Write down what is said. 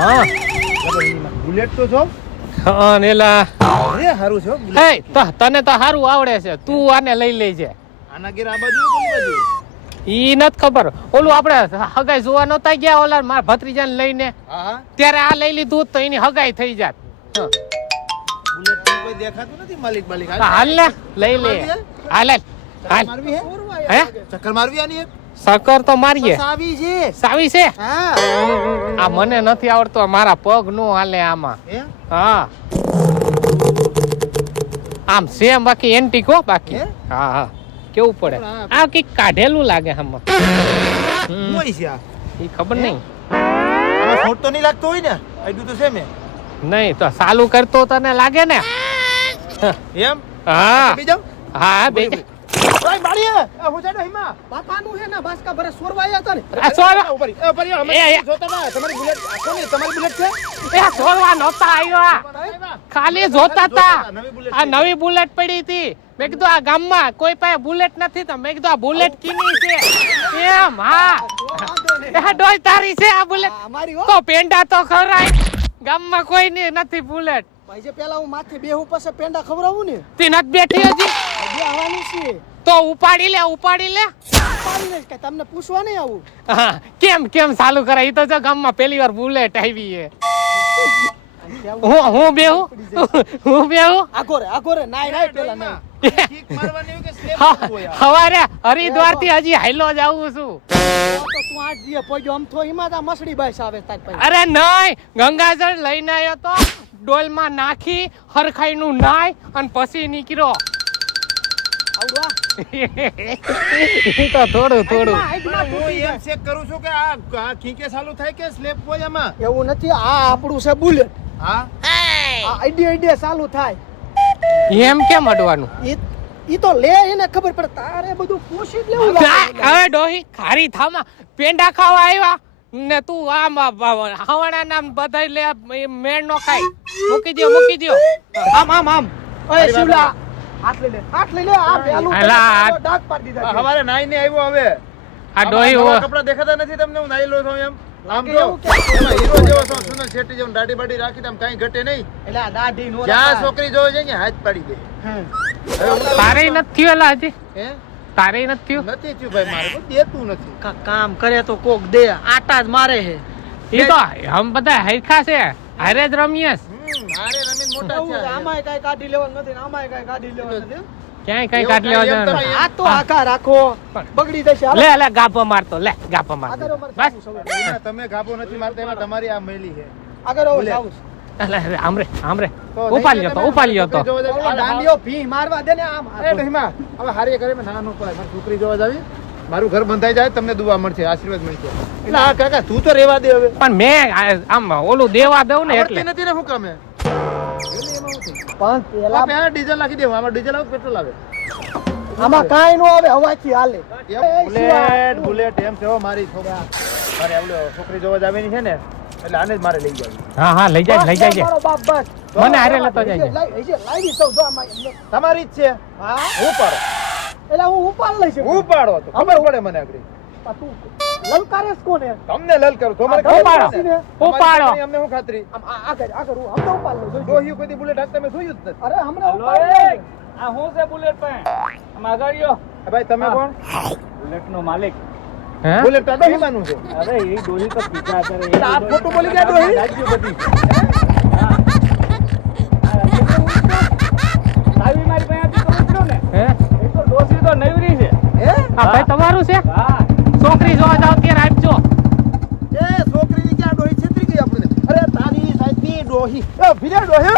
હા બુલેટ તો છો હા નેલા એ હારું છો એ તને તો સારું આવડે છે તું આને લઈ લેજે આના ઘેર આ બાજુ કોની બાજુ ઈ નથી ખબર ઓલું આપણે હગાઈ જોવા નતા ગયા ઓલા મારા ભત્રીજાને લઈને હા ત્યારે આ લઈ લીધું તો એની હગાઈ થઈ જાત બુલેટ તો કોઈ દેખાતું નથી માલિક હાલ ને લઈ લે હાલ હાલ મારવી હે હે ચક્કર મારવી આની એક સકર તો મારીએ સાવી છે સાવી છે હા આ મને નથી આવડતો મારા પગ નો હાલે આમાં હે હા આમ સેમ બાકી એન્ટિક હો બાકી હે? હા હા કેવું પડે આ કઈક કાઢેલું લાગે આમાં મોઈ છે આ ઈ ખબર નહીં આમાં ફોટ તો નહીં લાગતો હોય ને આઈડું તો છે મે નહીં તો ચાલુ કરતો તને લાગે ને એમ હા બેસી જાવ હા બે ઓય બાડીએ હું જાડો હિમા બાપાનું હે ને બાસકા ભરે સોરવાયા હતા ને આ સોરવા ઉપર ઉપર અમે એ. જોતા ના તમારી બુલેટ કોની તમારી બુલેટ છે એ સોરવા નહોતા આવ્યા ખાલી જોતા તા નવી બુલેટ આ નવી બુલેટ પડી હતી મેં કીધું આ ગામમાં કોઈ પાસે બુલેટ નથી તો મેં કીધું આ બુલેટ કીની છે એમ હા એ ડોય તારી છે આ બુલેટ અમારી હો તો પેંડા તો ખવરાય ગામમાં કોઈ ની નથી બુલેટ ભાઈ જે પેલા હું માથે બેહું પછી પેંડા ખવડાવું ને તી નથી બેઠી હજી બે આવવાની છે તો ઉપાડી લે પાડી લઈશ કે તમને પૂછવા નહીં આવું હા કેમ કેમ ચાલુ કરે ઈ તો જો ગામમાં પહેલી વાર બુલેટ આવી છે હું બેહું આગો રે નાય પેલા નાય કિક મારવાની હોય કે સ્લેપ હોય હવારે હરિદ્વાર થી હજી હાઈલો જ આવું છું તો તું આજ દીએ પડ્યો આમ તો ઈમાં તા મસડી બાઈસ આવે તાર પાસે અરે નહીં ગંગાજળ લઈને આવ્યો તો ડોલમાં નાખી હરખાઈ નું નાય અને પછી નીકળ્યો આવડવા ઈ તો થોડું હું એમ ચેક કરું છું કે આ કિકે ચાલુ થાય કે સ્લેપ હોય આમાં એવું નથી આ આપણું છે બુલેટ હા આ આઈડિયા ચાલુ થાય એમ કેમ અડવાનું ઈ તો લે એને ખબર પડે તારે બધું પૂછી જ લેવું લાગે હવે ડોહી ખારી થામાં પેંડા ખાવા આવ્યા ને તું આમ હવાણા નામ બધાય લે મેળ નો ખાય મૂકી દ્યો આમ ઓય શિવલા હાથ લઈ લે આ પેલું અલા, ડાક પાડી દીધા હવારે નાઈ ને આવ્યો હવે આ ડોહી નવા કપડા દેખાતા નથી તમને હું નાઈ લો છું એમ આમ જો એવું કેમ? એમાં હીરો જેવો છો સુનલ શેટ્ટી જેવો દાઢી બાડી રાખી આમ કાઈ ઘટે નહીં એટલે આ દાઢી નો જ્યાં છોકરી જોવે છે ને હાથ પાડી દે તારે નથી થયું એલા હજી હે તારે નથી થયું નથી થયું ભાઈ મારે કોઈ દેતું નથી કામ કરે તો કોક દે આટા જ મારે હે ઈ તો હમ બધા હરખા છે હારે જ રમીએ છે. મારે રમીન મોટા એવું છે, છે આમાંય કાંઈ કાઢી લેવાનું નથી ને આમાંય કાંઈ કાઢી લેવાનું નથી ક્યાંય કઈ કાઢ લેવા એવું જવાનું. કાંઈ આ તો આખા રાખો બગડી જશે હાલો. લે ગાપો મારતો લે ગાપો મારતો આગળ અમારે બસ જાવું છે હવે. એમાં તમે ગાભો નથી મારતા એમાં તમારી આ મેલી છે આગળ આવો, બોલે. જાવું છે. અલે, આમરે તો ઉપાડ લ્યો તો છોકરી જોવા જાવી. ઓલો દાંડિયો ભી મારવા દે ને આમ એ ડહીમાં, હવે હારી કરે મેં ના નો પડે મારી છોકરી જોવા જાવી મારું ઘર બંધાઈ જાય તમને દુઆ મળશે આશીર્વાદ મળશે એટલે આ કાકા તું તો રેવા દે હવે પણ મેં આમ ઓલું દેવા દઉં ને આવડતી એટલે નથી ને શું કામે પણ પેલા પેલા ડીઝલ નાખી દેવું આમાં ડીઝલ આવે કે પેટ્રોલ આવે આમાં કાંઈ નો આવે હવાથી હાલે બુલેટ એમ છે હો મારી છોકરા મારે આવડે છોકરી જોવા જાવીની છે ને એટલે આને જ મારે લઈ જાવી હા લઈ જાય મારો બાપ બસ મને હારે લેતો જાય લાવી સૌ જો આમાં એમને. તમારી જ છે હા ઉપાડો એટલે હું ઉપાડ લઈશ ઉપાડો તો ખબર પડે મને આગળ તું લલકારેશ કોને તમને લલકારો તો મને ઉપાડો. ખબર પડે. ઉપાડો. તમારી અમને શું ખાતરી આમ આગળ હું હમણાં ઉપાડ લઉં જોઈજો. ડોહ્યું કોઈ દી બુલેટ હાંકતા મેં જોયું જ નથી અરે હમણાં ઉપાડ લઉં. આ હું છે બુલેટ પે આમાં આગળ્યો ભાઈ તમે કોણ બુલેટ નો માલિક હે બુલેટ તો ડોહીમાનું છે અરે એ ડોહી તો પીછા કરે એટલે આ ખોટું બોલી ગયા ડોહી ચાવી મારી પાસે હતી ખબર પડ્યો ને હે એ તો ડોસી તો નવરી છે હે હા ભાઈ તમારું છે હા છોકરી જોવા જાવ ત્યારે આપજો એ છોકરીની ક્યાં ડોહી છેતરી ગઈ આપણે અરે તારી સાહેબની ડોહી એ ભીરે ડોહી